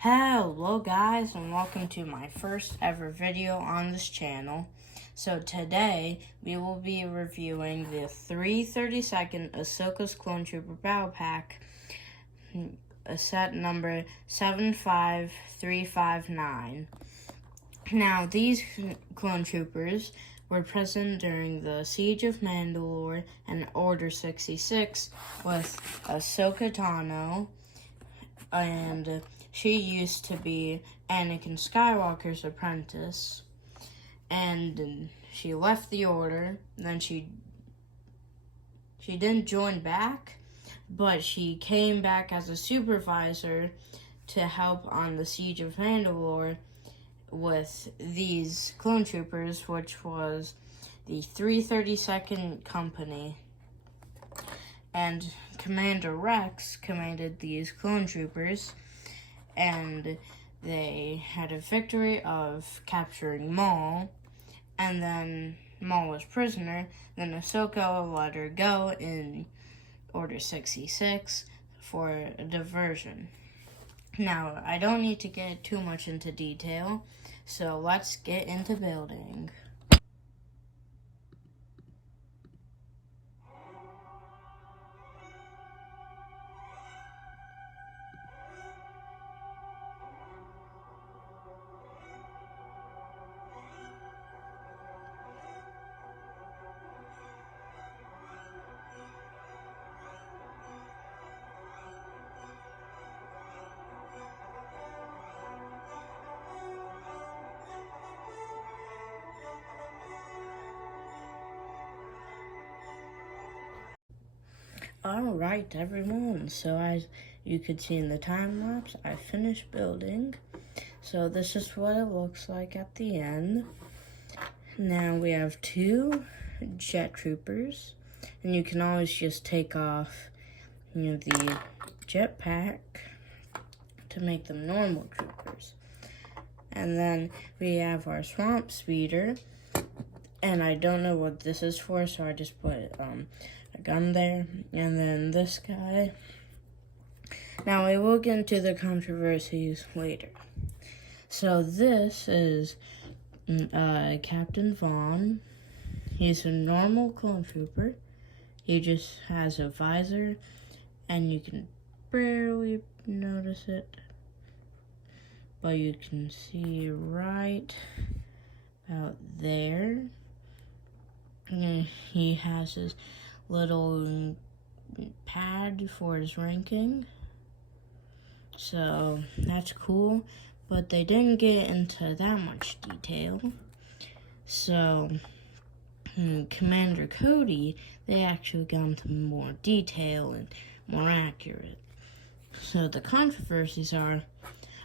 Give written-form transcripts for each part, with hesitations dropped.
Hello guys, and welcome to my first ever video on this channel. So today we will be reviewing the 332nd Ahsoka's Clone Trooper Battle Pack, set number 75359. Now these clone troopers were present during the Siege of Mandalore and Order 66 with Ahsoka Tano, and she used to be Anakin Skywalker's apprentice, and she left the Order. Then she didn't join back, but she came back as a supervisor to help on the Siege of Mandalore with these clone troopers, which was the 332nd Company. And Commander Rex commanded these clone troopers, and they had a victory of capturing Maul, and then Maul was prisoner. Then Ahsoka let her go in Order 66 for a diversion. Now, I don't need to get too much into detail, so let's get into building. Alright everyone, so as you could see in the time lapse, I finished building. So this is what it looks like at the end. Now we have two jet troopers, and you can always just take off the jetpack to make them normal troopers. And then we have our swamp speeder, and I don't know what this is for, so I just put a gun there. And then this guy. Now we will get into the controversies later. So this is Captain Vaughn. He's a normal clone trooper. He just has a visor, and you can barely notice it, but you can see right out there. And he has his little pad for his ranking, so that's cool, but they didn't get into that much detail. So Commander Cody, they actually got into more detail and more accurate. So the controversies are,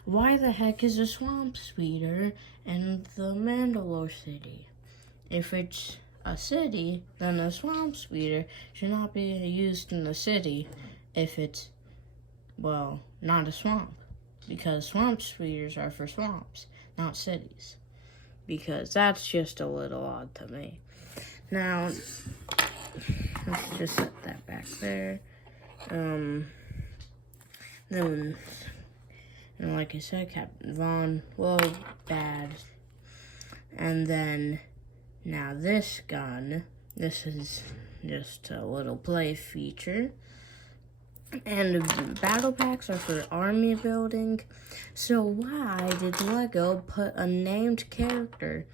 why the heck is a swamp speeder in the Mandalore city? If it's a city, then a swamp speeder should not be used in the city if it's, well, not a swamp. Because swamp speeders are for swamps, not cities. Because that's just a little odd to me. Now, let's just set that back there. Then, and like I said, Captain Vaughn, well, bad. And then, now this gun, this is just a little play feature. And battle packs are for army building. So why did LEGO put a named character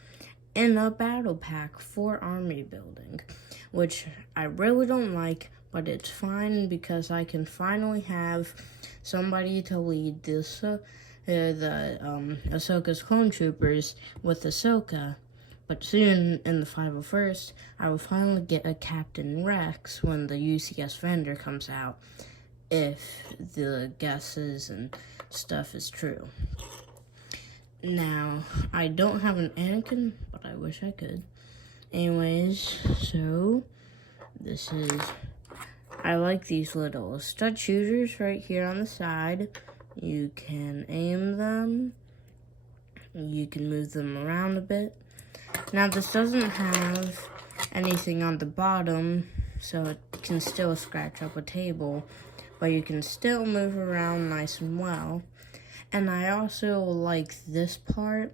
in a battle pack for army building? Which I really don't like, but it's fine because I can finally have somebody to lead this, Ahsoka's Clone Troopers with Ahsoka. But soon, in the 501st, I will finally get a Captain Rex when the UCS vendor comes out, if the guesses and stuff is true. Now, I don't have an Anakin, but I wish I could. Anyways, so this is, I like these little stud shooters right here on the side. You can aim them. You can move them around a bit. Now, this doesn't have anything on the bottom, so it can still scratch up a table, but you can still move around nice and well. And I also like this part.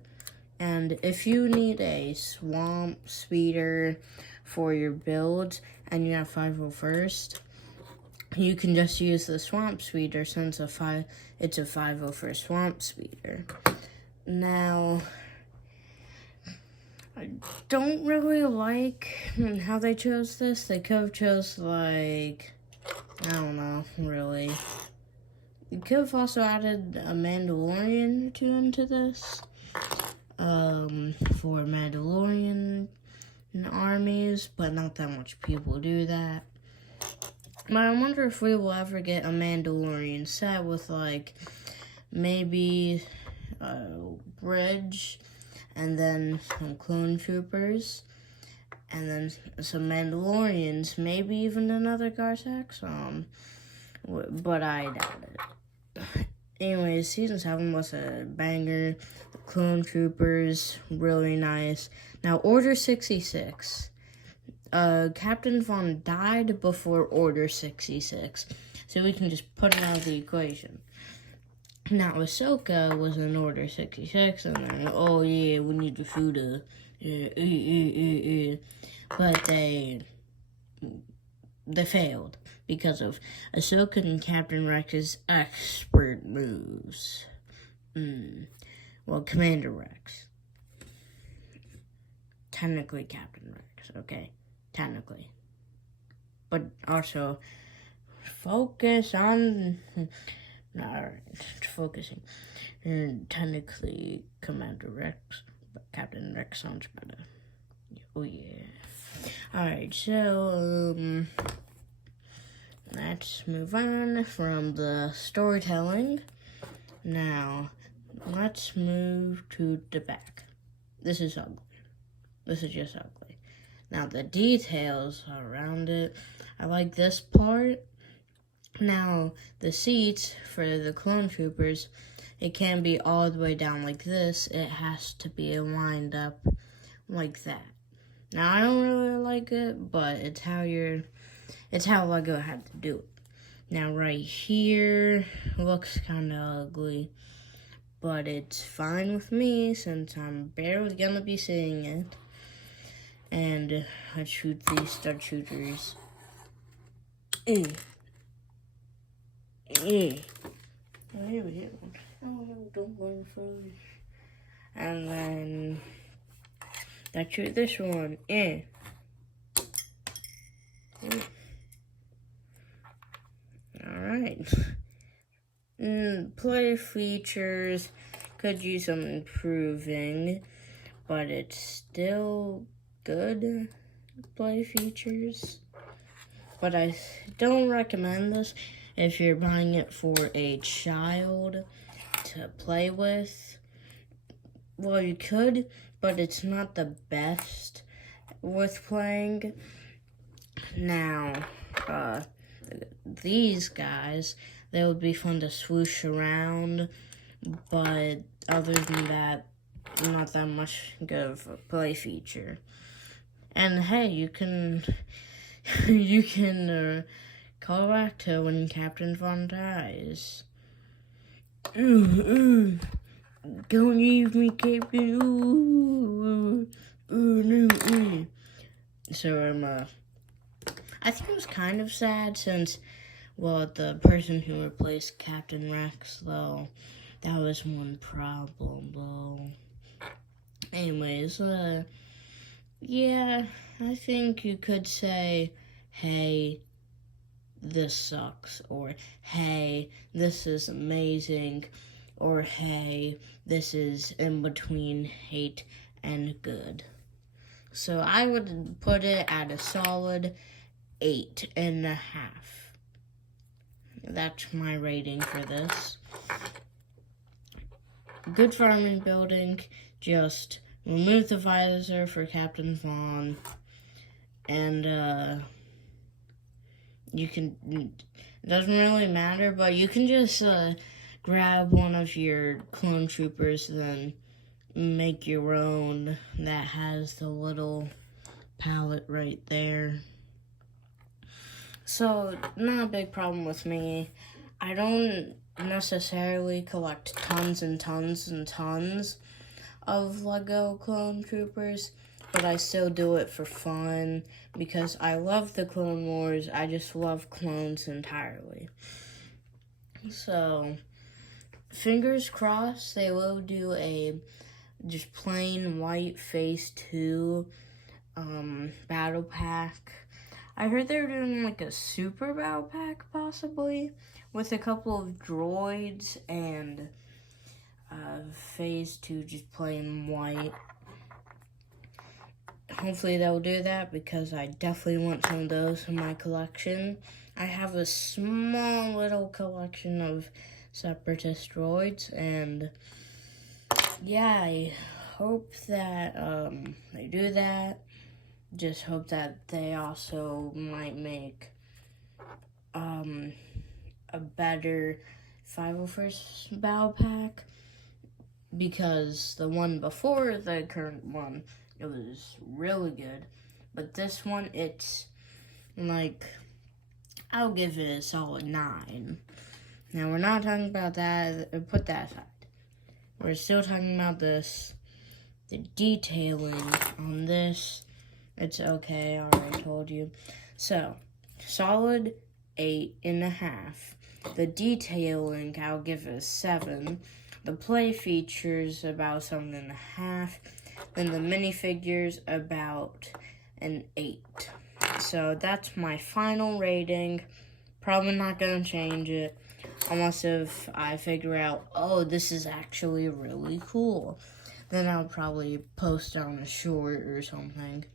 And if you need a swamp speeder for your builds and you have 501st, you can just use the swamp speeder since it's a 501st swamp speeder. Now, I don't really like how they chose this. They could have chose like, I don't know, really. You could have also added a Mandalorian or two into this. For Mandalorian armies, but not that much people do that. But I wonder if we will ever get a Mandalorian set with like maybe a bridge and then some clone troopers and then some Mandalorians, maybe even another Garsax, but I doubt it. Anyways, Season 7 was a banger. The clone troopers, really nice. Now, Order 66. Captain Vaughn died before Order 66, so we can just put it out of the equation. Now, Ahsoka was in Order 66, and then, oh yeah, we need the food. But they failed because of Ahsoka and Captain Rex's expert moves. Well, Commander Rex. Technically Captain Rex, okay? Technically. But also, focus on... Alright, focusing. Technically Commander Rex, but Captain Rex sounds better. Oh yeah. Alright, so, let's move on from the storytelling. Now, let's move to the back. This is ugly. This is just ugly. Now, the details around it, I like this part. Now, the seats for the clone troopers, it can't be all the way down like this. It has to be lined up like that. Now, I don't really like it, but it's how Lego had to do it. Now, right here looks kind of ugly, but it's fine with me since I'm barely gonna be seeing it. And I shoot these star shooters. Oh, here we hit one. Oh, don't worry, food. And then I shoot this one. Alright. Play features could use some improving, but it's still good play features. But I don't recommend this if you're buying it for a child to play with. Well, you could, but it's not the best with playing. Now, these guys, they would be fun to swoosh around, but other than that, not that much good of a play feature. And hey, you can call back to when Captain Vaughn dies. Don't leave me, Captain. No. So I think it was kind of sad since, well, the person who replaced Captain Rex, though, that was one problem, though. Anyways, yeah, I think you could say, hey, this sucks, or hey, this is amazing, or hey, this is in between hate and good. So I would put it at a solid 8.5. That's my rating for this. Good farming building, just remove the visor for Captain Vaughn, and you can, it doesn't really matter, but you can just grab one of your clone troopers, then make your own that has the little palette right there. So, not a big problem with me. I don't necessarily collect tons and tons and tons of Lego Clone Troopers, but I still do it for fun because I love the Clone Wars. I just love clones entirely. So, fingers crossed they will do a just plain white Phase 2 battle pack. I heard they were doing like a super battle pack possibly with a couple of droids and Phase 2 just plain white. Hopefully they'll do that because I definitely want some of those in my collection. I have a small little collection of Separatist droids, and yeah, I hope that they do that. Just hope that they also might make a better 501st Battle Pack, because the one before the current one, it was really good. But this one, it's like, I'll give it a solid 9. Now, we're not talking about that. Put that aside. We're still talking about this. The detailing on this, it's okay. I already told you. So, solid 8.5. The detailing, I'll give it a 7. The play features about 7.5. Then the minifigures about an 8. So that's my final rating. Probably not gonna change it unless if I figure out, oh, this is actually really cool. Then I'll probably post on a short or something.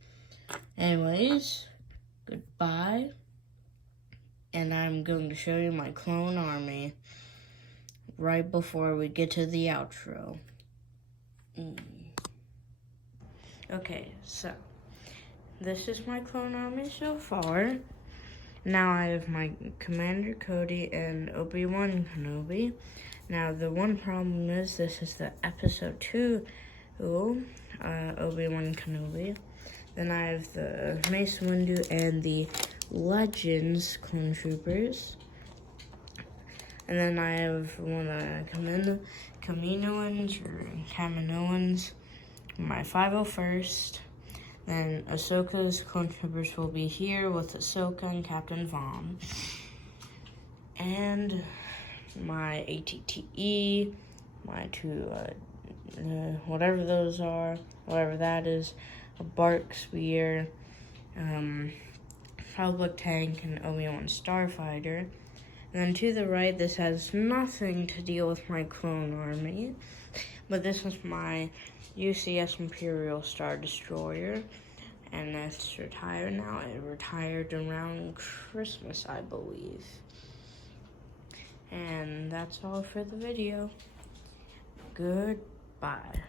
Anyways, goodbye. And I'm going to show you my clone army right before we get to the outro. Okay, so this is my clone army so far. Now I have my Commander Cody and Obi-Wan Kenobi. Now the one problem is this is the episode 2 Obi-Wan Kenobi. Then I have the Mace Windu and the Legends Clone Troopers. And then I have one of the Kaminoans or Kaminoans, my 501st. Then Ahsoka's Clone Troopers will be here with Ahsoka and Captain Vaughn. And my ATTE, my two, whatever those are, whatever that is, a Bark Spear, Republic Tank, and Obi-Wan Starfighter. And then to the right, this has nothing to deal with my clone army, but this is my UCS Imperial Star Destroyer, and it's retired now. It retired around Christmas, I believe. And that's all for the video. Goodbye.